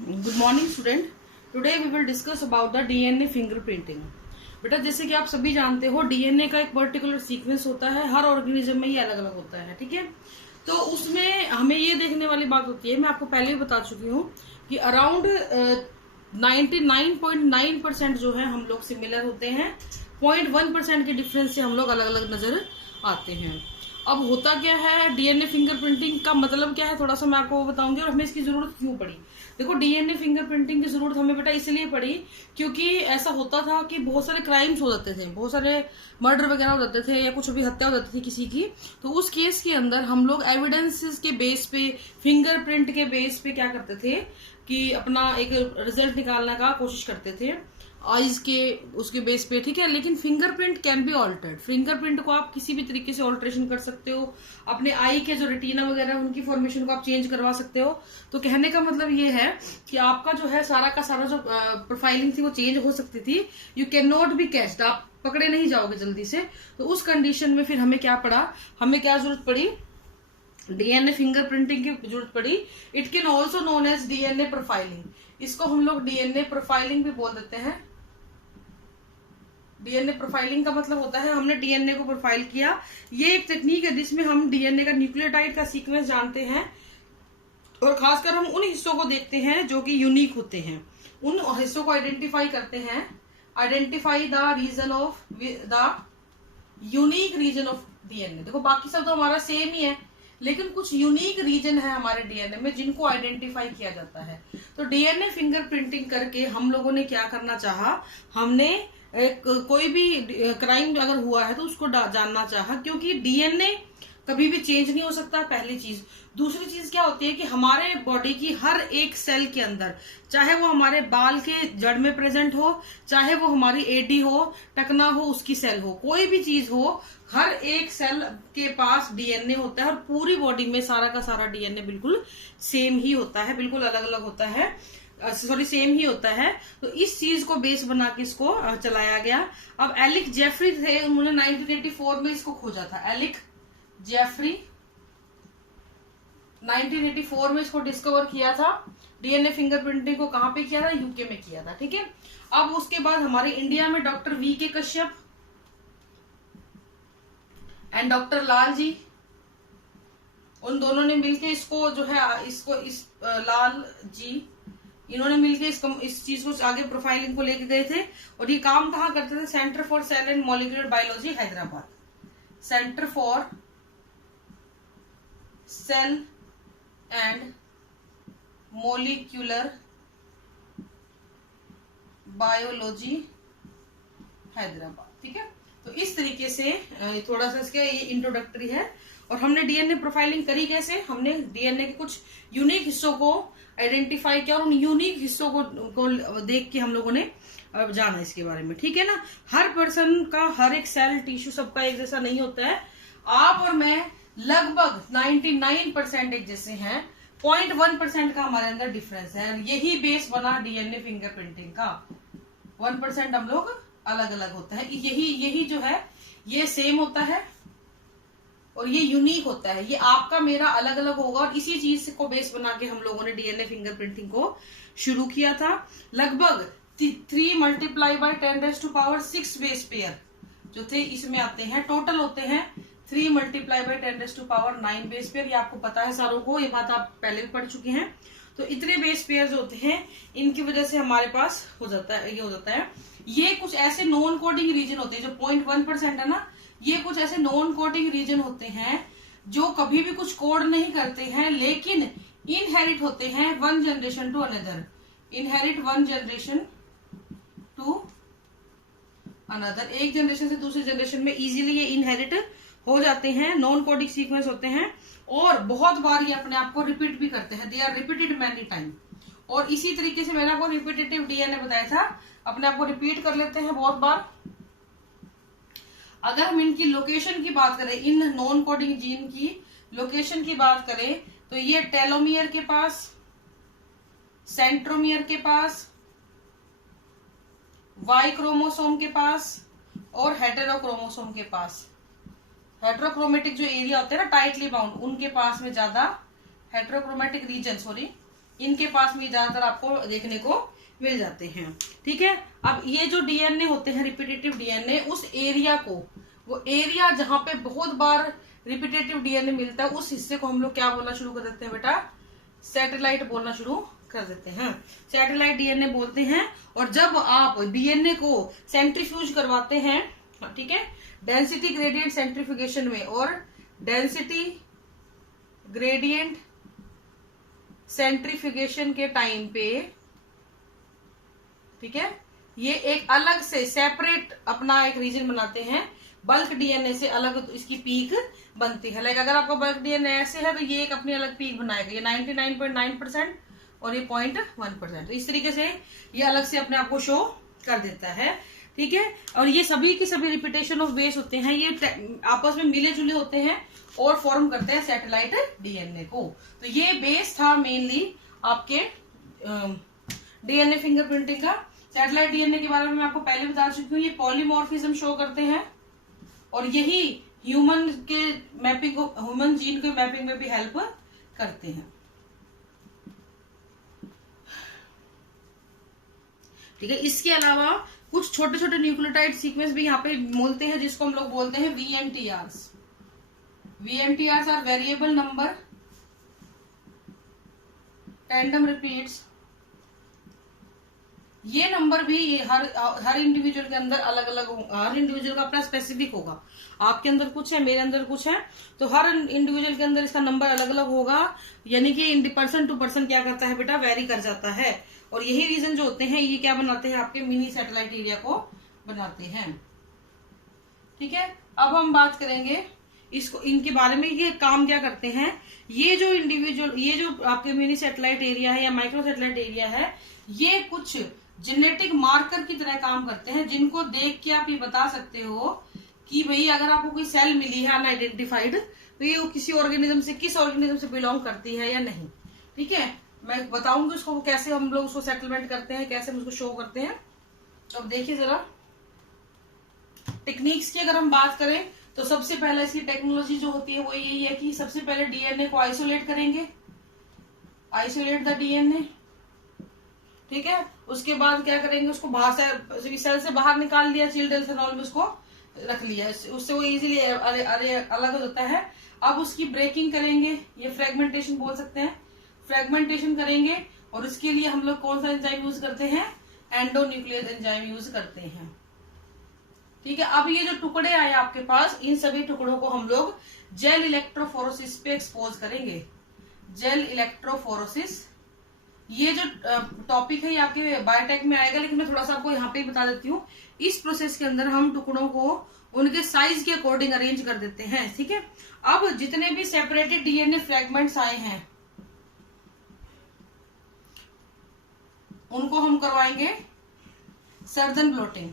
Good morning student. Today we will discuss about the DNA fingerprinting. बेटा जैसे कि आप सभी जानते हो डीएनए का एक पर्टिकुलर सीक्वेंस होता है, हर ऑर्गेनिज्म में ये अलग अलग होता है, ठीक है। तो उसमें हमें ये देखने वाली बात होती है, मैं आपको पहले भी बता चुकी हूँ कि अराउंड 99.9% जो है हम लोग सिमिलर होते हैं, 0.1% के डिफरेंस से हम लोग अलग अलग नजर आते हैं। अब होता क्या है, डीएनए फिंगरप्रिंटिंग का मतलब क्या है थोड़ा सा मैं आपको बताऊंगी, और हमें इसकी जरूरत क्यों पड़ी। देखो डीएनए फिंगरप्रिंटिंग की जरूरत हमें बेटा इसलिए पड़ी क्योंकि ऐसा होता था कि बहुत सारे क्राइम्स हो जाते थे, बहुत सारे मर्डर वगैरह हो जाते थे, या कुछ भी हत्या हो जाती थी किसी की। तो उस केस के अंदर हम लोग एविडेंसेस के बेस पे, फिंगरप्रिंट के बेस पे क्या करते थे कि अपना एक रिजल्ट निकालने का कोशिश करते थे आईज के उसके बेस पे, ठीक है। लेकिन fingerprint can be altered, fingerprint को आप किसी भी तरीके से ऑल्ट्रेशन कर सकते हो, अपने आई के जो रेटिना वगैरह उनकी फॉर्मेशन को आप चेंज करवा सकते हो। तो कहने का मतलब ये है कि आपका जो है सारा का सारा जो प्रोफाइलिंग थी वो चेंज हो सकती थी। You can not be catched, आप पकड़े नहीं जाओगे जल्दी से। तो उस कंडीशन में फिर हमें क्या पड़ा, हमें क्या जरूरत पड़ी, डीएनए फिंगरप्रिंटिंग की जरूरत पड़ी। It can also known as DNA profiling, इसको हम लोग डीएनए प्रोफाइलिंग भी बोल देते हैं। डीएनए प्रोफाइलिंग का मतलब होता है हमने डीएनए को प्रोफाइल किया। ये एक टेक्निक है जिसमें हम डीएनए का न्यूक्लियोटाइड का सीक्वेंस जानते हैं, और खासकर हम उन हिस्सों को देखते हैं जो कि यूनिक होते हैं, उन हिस्सों को आइडेंटिफाई करते हैं। Identify the region of the unique region of DNA. देखो बाकी सब तो हमारा सेम ही है, लेकिन कुछ यूनिक रीजन है हमारे डीएनए में जिनको आइडेंटिफाई किया जाता है। तो डीएनए फिंगरप्रिंटिंग करके हम लोगों ने क्या करना चाहा, हमने कोई भी क्राइम अगर हुआ है तो उसको जानना चाहा, क्योंकि डीएनए कभी भी चेंज नहीं हो सकता, पहली चीज। दूसरी चीज क्या होती है कि हमारे बॉडी की हर एक सेल के अंदर, चाहे वो हमारे बाल के जड़ में प्रेजेंट हो, चाहे वो हमारी एडी हो, टकना हो, उसकी सेल हो, कोई भी चीज हो, हर एक सेल के पास डीएनए होता है। और पूरी बॉडी में सारा का सारा डीएनए बिल्कुल सेम ही होता है, बिल्कुल अलग अलग होता है, सॉरी सेम ही होता है। तो इस चीज को बेस बना के इसको चलाया गया। अब एलिक जेफरी थे, उन्होंने 1984 में इसको खोजा था। एलिक जेफरी 1984 में इसको डिस्कवर किया था। डीएनए फिंगरप्रिंटिंग को कहां पे किया था, यूके में किया था, ठीक है। अब उसके बाद हमारे इंडिया में डॉक्टर वी के कश्यप एंड डॉक्टर लाल जी, उन दोनों ने मिलके इसको जो है इस लाल जी, इन्होंने मिलके इस चीज को आगे प्रोफाइलिंग को लेके गए थे। और ये काम कहाँ करते थे, centre for sale and molecular biology Hyderabad, centre for sale and molecular biology Hyderabad, ठीक है। तो इस तरीके से थोड़ा सा इसका ये इंट्रोडक्टरी है। और हमने डीएनए प्रोफाइलिंग करी कैसे, हमने डीएनए के कुछ यूनिक हिस्सों को आइडेंटिफाई किया और उन यूनिक हिस्सों को देख के हम लोगों ने जाना इसके बारे में, ठीक है ना। हर पर्सन का हर एक सेल टिश्यू सबका एक जैसा नहीं होता है। आप और मैं लगभग 99% एक जैसे हैं, 0.1% का हमारे अंदर डिफरेंस है। यही बेस बना डीएनए फिंगरप्रिंटिंग का। 1% हम लोग अलग अलग होता है। यही जो है ये सेम होता है और ये यूनिक होता है। ये आपका मेरा अलग अलग होगा, और इसी चीज को बेस बना के हम लोगों ने डीएनए फिंगरप्रिंटिंग को शुरू किया था। लगभग 3 × 10⁻⁶ बेस पेयर जो थे इसमें आते हैं। टोटल होते हैं 3 × 10⁻⁹ बेस पेयर। ये आपको पता है सारों को, ये बात आप पहले भी पढ़ चुके हैं। तो इतने बेस पेयर जो होते हैं इनकी वजह से हमारे पास हो जाता है ये कुछ ऐसे नॉन कोडिंग रीजन होते हैं, जो 0.1% है ना, ये कुछ ऐसे नॉन कोडिंग रीजन होते हैं जो कभी भी कुछ कोड नहीं करते हैं, लेकिन इनहेरिट होते हैं one generation to another, inherit one generation to another. एक जनरेशन से दूसरे जनरेशन में इजीली ये इनहेरिट हो जाते हैं, नॉन कोडिंग सीक्वेंस होते हैं, और बहुत बार ये अपने आप को रिपीट भी करते हैं। They are repeated many time. और इसी तरीके से मैंने आपको रिपीटेटिव डीएनए बताया था, अपने आप को रिपीट कर लेते हैं बहुत बार। अगर हम इनकी लोकेशन की बात करें, इन नॉन कोडिंग जीन की लोकेशन की बात करें, तो ये टेलोमियर के पास, सेंट्रोमियर के पास, वाई क्रोमोसोम के पास और हेटेरोक्रोमोसोम के पास। हेटेरोक्रोमेटिक जो एरिया होते हैं ना टाइटली बाउंड, उनके पास में ज्यादा हेटेरोक्रोमेटिक रीजन इनके पास में ज्यादातर आपको देखने को मिल जाते हैं। ठीक है, अब ये जो डीएनए होते हैं रिपीटेटिव डीएनए, उस एरिया को, वो एरिया जहां पे बहुत बार रिपीटेटिव डीएनए मिलता है, उस हिस्से को हम लोग क्या बोलना शुरू कर देते हैं बेटा, सैटेलाइट बोलना शुरू कर देते हैं, सैटेलाइट डीएनए बोलते हैं। और जब आप डीएनए को सेंट्रीफ्यूज करवाते हैं, ठीक है, डेंसिटी ग्रेडियंट सेंट्रीफ्यूगेशन में, और डेंसिटी ग्रेडियंट सेंट्रीफ्यूगेशन के टाइम पे, ठीक है, ये एक अलग से सेपरेट अपना एक रीजन बनाते हैं, बल्क डीएनए से अलग तो इसकी पीक बनती है। लाइक अगर आपका बल्क डीएनए ऐसे है तो ये एक अपनी अलग पीक बनाएगा, ये 99.9% और ये 0.1%, तो इस तरीके से ये अलग से अपने आप को शो कर देता है। ठीक है, और ये सभी के सभी रिपीटेशन ऑफ बेस होते हैं, ये आपस में मिले जुले होते हैं और फॉर्म करते हैं सैटेलाइट डीएनए को। तो ये बेस था मेनली आपके डीएनए फिंगरप्रिंटिंग का। सैटेलाइट डीएनए के बारे में मैं आपको पहले बता चुकी हूँ, ये पॉलीमॉर्फिज्म शो करते हैं और यही ह्यूमन के मैपिंग को, ह्यूमन जीन के मैपिंग में भी हेल्प करते हैं। ठीक है, इसके अलावा कुछ छोटे छोटे न्यूक्लियोटाइड सीक्वेंस भी यहाँ पे बोलते हैं, जिसको हम लोग बोलते हैं VNTRs। VNTRs are variable number tandem repeats. ये नंबर भी हर इंडिविजुअल के अंदर अलग अलग, हर इंडिविजुअल का अपना स्पेसिफिक होगा। आपके अंदर कुछ है, मेरे अंदर कुछ है, तो हर इंडिविजुअल के अंदर इसका नंबर अलग अलग होगा, यानी कि पर्सन टू पर्सन क्या करता है बेटा, वेरी कर जाता है। और यही रीजन जो होते हैं, ये क्या बनाते हैं, आपके मिनी सैटेलाइट एरिया को बनाते हैं। ठीक है, अब हम बात करेंगे इसको, इनके बारे में, ये काम क्या करते हैं। ये जो इंडिविजुअल, ये जो आपके मिनी सैटेलाइट एरिया है या माइक्रो सैटेलाइट एरिया है, ये कुछ जेनेटिक मार्कर की तरह काम करते हैं, जिनको देख के आप ये बता सकते हो कि भाई अगर आपको कोई सेल मिली है अनआइडेंटिफाइड, तो ये किसी ऑर्गेनिज्म से, किस ऑर्गेनिज्म से बिलोंग करती है या नहीं। ठीक है, मैं बताऊंगी उसको कैसे हम लोग उसको सेटलमेंट करते हैं, कैसे हम उसको शो करते हैं। अब देखिए जरा टेक्निक्स की अगर हम बात करें, तो सबसे पहले इसकी टेक्नोलॉजी जो होती है वो यही है कि सबसे पहले डीएनए को आइसोलेट करेंगे, आइसोलेट द डीएनए। ठीक है, उसके बाद क्या करेंगे, उसको बाहर से, सेल से बाहर निकाल लिया, चिल्ड एथेनॉल में उसको रख लिया, उससे वो इजीली अलग हो जाता है। अब उसकी ब्रेकिंग करेंगे, ये फ्रेगमेंटेशन बोल सकते हैं, फ्रेगमेंटेशन करेंगे, और उसके लिए हम लोग कौन सा एंजाइम यूज करते हैं, एंडोन्यूक्लियस एंजाइम यूज करते हैं। ठीक है, अब ये जो टुकड़े आए आपके पास, इन सभी टुकड़ों को हम लोग जेल इलेक्ट्रोफोरोसिस पे एक्सपोज करेंगे। जेल इलेक्ट्रोफोरोसिस, ये जो टॉपिक है ये आपके बायोटेक में आएगा, लेकिन मैं थोड़ा सा आपको यहाँ पे बता देती हूँ। इस प्रोसेस के अंदर हम टुकड़ों को उनके साइज के अकॉर्डिंग अरेंज कर देते हैं। ठीक है, अब जितने भी सेपरेटेड डीएनए फ्रेगमेंट्स आए हैं, उनको हम करवाएंगे southern blotting,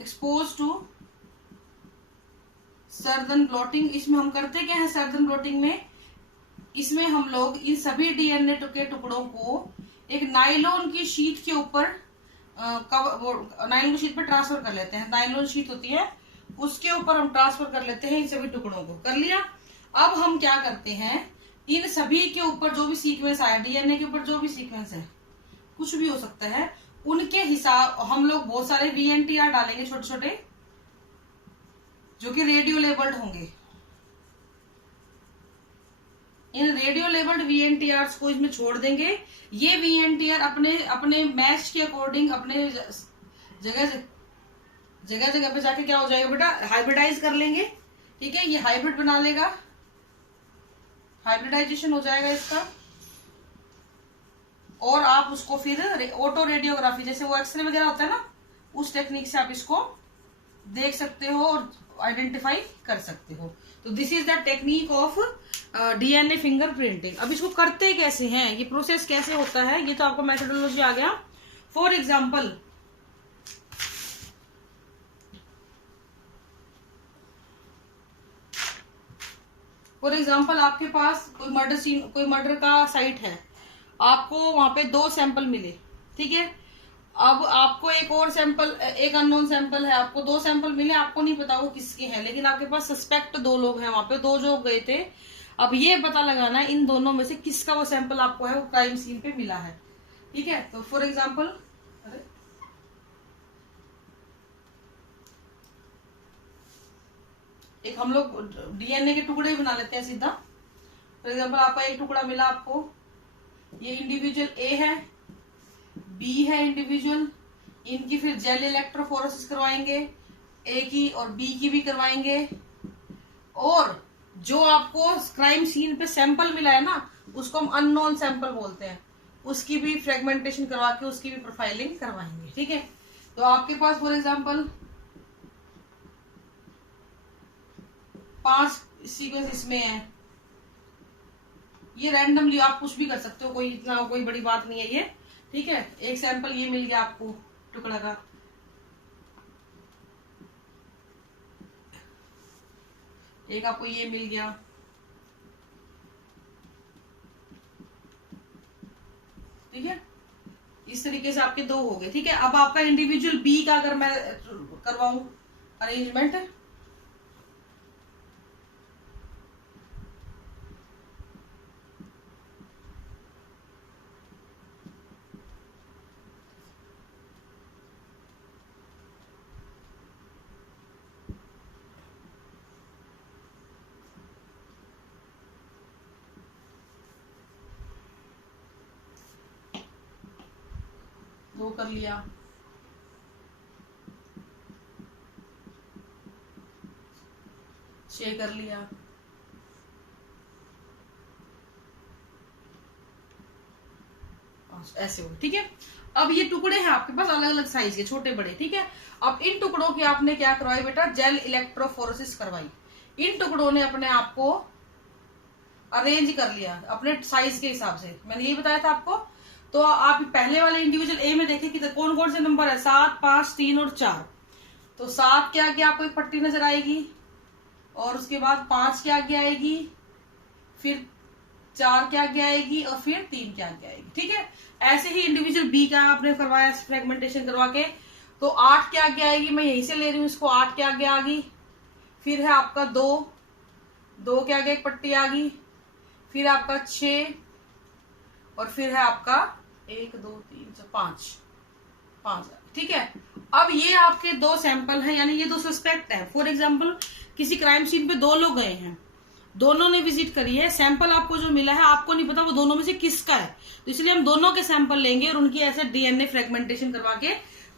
expose to southern blotting. इसमें हम करते क्या है सर्दन ब्लॉटिंग में, इसमें हम लोग इन सभी डीएनए के टुकड़ों को एक नायलॉन की शीट के ऊपर, नायलॉन की शीट पर ट्रांसफर कर लेते हैं। नायलॉन शीट होती है, उसके ऊपर हम ट्रांसफर कर लेते हैं इन सभी टुकड़ों को। कर लिया, अब हम क्या करते हैं, इन सभी के ऊपर जो भी सीक्वेंस आया, डीएनए के ऊपर जो भी सीक्वेंस है, कुछ भी हो सकता है, उनके हिसाब हम लोग बहुत सारे VNTR डालेंगे, छोटे छोटे, जो कि रेडियो लेबल्ड होंगे। इन रेडियो लेबल्ड VNTRs को इसमें छोड़ देंगे। ये VNTR अपने अपने मैच के अकॉर्डिंग अपने जगह जगह पे जाके क्या हो जाएगा बेटा, हाइब्रिडाइज कर लेंगे। ठीक है, ये हाइब्रिड बना लेगा, हाइब्रिडाइजेशन हो जाएगा इसका, और आप उसको फिर ऑटो रेडियोग्राफी, जैसे वो एक्सरे वगैरह होता है ना, उस टेक्निक से आप इसको देख सकते हो और आइडेंटिफाई कर सकते हो। तो this is the technique of DNA fingerprinting. अब इसको करते कैसे हैं, ये प्रोसेस कैसे होता है, ये तो आपको मेथोडोलॉजी आ गया। फॉर एग्जाम्पल आपके पास कोई मर्डर सीन, कोई मर्डर का साइट है, आपको वहां पे 2 सैंपल मिले। ठीक है, अब आपको एक और सैंपल, एक अननोन सैंपल है, आपको 2 सैंपल मिले, आपको नहीं पता वो किसके हैं, लेकिन आपके पास सस्पेक्ट 2 लोग हैं वहां पे, 2 जो गए थे। अब ये पता लगाना है इन दोनों में से किसका वो सैंपल आपको है वो क्राइम सीन पे मिला है। ठीक है, तो फॉर एग्जाम्पल एक हम लोग डीएनए के टुकड़े बना लेते हैं सीधा। फॉर एग्जाम्पल आपका एक टुकड़ा मिला आपको, ये इंडिविजुअल ए है, बी है इंडिविजुअल, इनकी फिर जेल इलेक्ट्रोफोरेसिस करवाएंगे, ए की और बी की भी करवाएंगे, और जो आपको क्राइम सीन पे सैंपल मिला है ना उसको हम अननोन सैंपल बोलते हैं, उसकी भी फ्रेगमेंटेशन करवा के उसकी भी प्रोफाइलिंग करवाएंगे। ठीक है, तो आपके पास फॉर एग्जांपल 5 सीक्वेंस इसमें है, ये रैंडमली आप कुछ भी कर सकते हो, कोई इतना कोई बड़ी बात नहीं है ये। ठीक है, एक सैंपल ये मिल गया आपको टुकड़ा का, एक आपको ये मिल गया, ठीक है, इस तरीके से आपके 2 हो गए। ठीक है, अब आपका इंडिविजुअल बी का अगर मैं करवाऊं अरेंजमेंट, वो कर लिया, शेयर कर लिया, ऐसे हो। ठीक है, अब ये टुकड़े हैं आपके पास अलग अलग साइज के, छोटे बड़े। ठीक है, अब इन टुकड़ों की आपने क्या करवाई बेटा, जेल इलेक्ट्रोफोरेसिस करवाई। इन टुकड़ों ने अपने आप को अरेंज कर लिया अपने साइज के हिसाब से, मैंने यही बताया था आपको। तो आप पहले वाले इंडिविजुअल ए में देखें कि कौन कौन से नंबर है, 7, 5, 3 और 4। तो 7 के आगे आपको एक पट्टी नजर आएगी, और उसके बाद 5 के आगे आएगी, फिर 4 के आगे आएगी, और फिर 3 के आगे आएगी। ठीक है, ऐसे ही इंडिविजुअल बी का आपने करवाया फ्रेगमेंटेशन करवा के, तो 8 के आगे आएगी, मैं यहीं से ले रही हूँ इसको, 8 के आगे आ गई, फिर है आपका 2 के आगे एक पट्टी आ गई, फिर आपका 6, और फिर है आपका 1, 2, 3, 4, 5। ठीक है, अब ये आपके 2 सैंपल हैं, यानी ये 2 सस्पेक्ट है। फॉर एग्जाम्पल किसी क्राइम सीन पे 2 लोग गए हैं, दोनों ने विजिट करी है, सैंपल आपको जो मिला है आपको नहीं पता वो दोनों में से किसका है, तो इसलिए हम दोनों के सैंपल लेंगे और उनकी ऐसे डीएनए फ्रेगमेंटेशन करवा के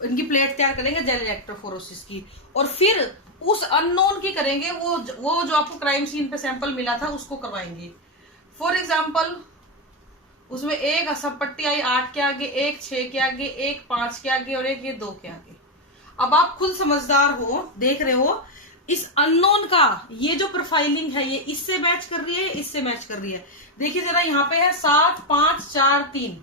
उनकी प्लेट तैयार करेंगे जेल इलेक्ट्रोफोरेसिस की, और फिर उस अननोन की करेंगे, वो जो आपको क्राइम सीन पे सैंपल मिला था उसको करवाएंगे। फॉर एग्जाम्पल उसमें एक सब पट्टी आई 8 के आगे, एक 6 के आगे, एक 5 के आगे, और एक ये 2 के आगे। अब आप खुद समझदार हो, देख रहे हो इस अननोन का ये जो प्रोफाइलिंग है ये इससे मैच कर रही है, इससे मैच कर रही है। देखिए जरा, यहाँ पे है 7, 5, 4, 3,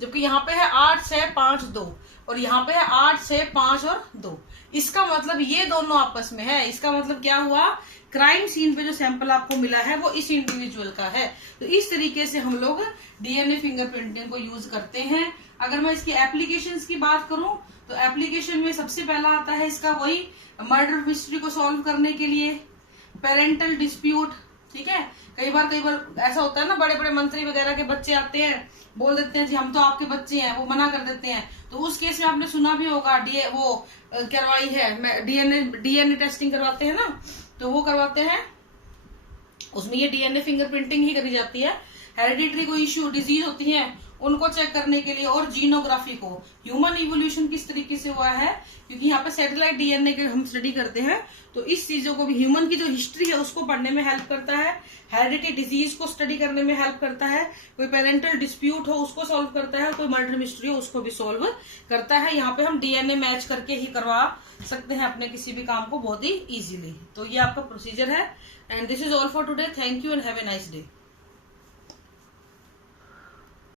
जबकि यहाँ पे है 8, 6, 5, 2, और यहाँ पे है 8, 6, 5 और 2। इसका मतलब ये दोनों आपस में है। इसका मतलब क्या हुआ, क्राइम सीन पे जो सैंपल आपको मिला है वो इस इंडिविजुअल का है। तो इस तरीके से हम लोग डीएनए फिंगरप्रिंटिंग को यूज करते हैं। अगर मैं इसकी एप्लीकेशंस की बात करूं तो एप्लीकेशन में सबसे पहला आता है इसका वही मर्डर मिस्ट्री को सॉल्व करने के लिए, पेरेंटल डिस्प्यूट। ठीक है, कई बार ऐसा होता है ना, बड़े बड़े मंत्री वगैरह के बच्चे आते हैं, बोल देते हैं जी हम तो आपके बच्चे हैं, वो मना कर देते हैं। तो उस केस में आपने सुना भी होगा वो करवाई है डीएनए टेस्टिंग करवाते हैं ना, तो वो करवाते हैं, उसमें ये डीएनए फिंगरप्रिंटिंग ही करी जाती है। हेरिडिटरी कोई इश्यू डिजीज होती है उनको चेक करने के लिए, और जीनोग्राफी को, ह्यूमन इवोल्यूशन किस तरीके से हुआ है, क्योंकि यहाँ पे सैटेलाइट डीएनए के हम स्टडी करते हैं, तो इस चीजों को भी, ह्यूमन की जो हिस्ट्री है उसको पढ़ने में हेल्प करता है, हेरिडिटी डिजीज को स्टडी करने में हेल्प करता है, कोई पेरेंटल डिस्प्यूट हो उसको सॉल्व करता है, कोई मर्डर मिस्ट्री हो उसको भी सॉल्व करता है। यहाँ पे हम डीएनए मैच करके ही करवा सकते हैं अपने किसी भी काम को बहुत ही इजीली। तो ये आपका प्रोसीजर है। And this is all for today. Thank you and have a nice day.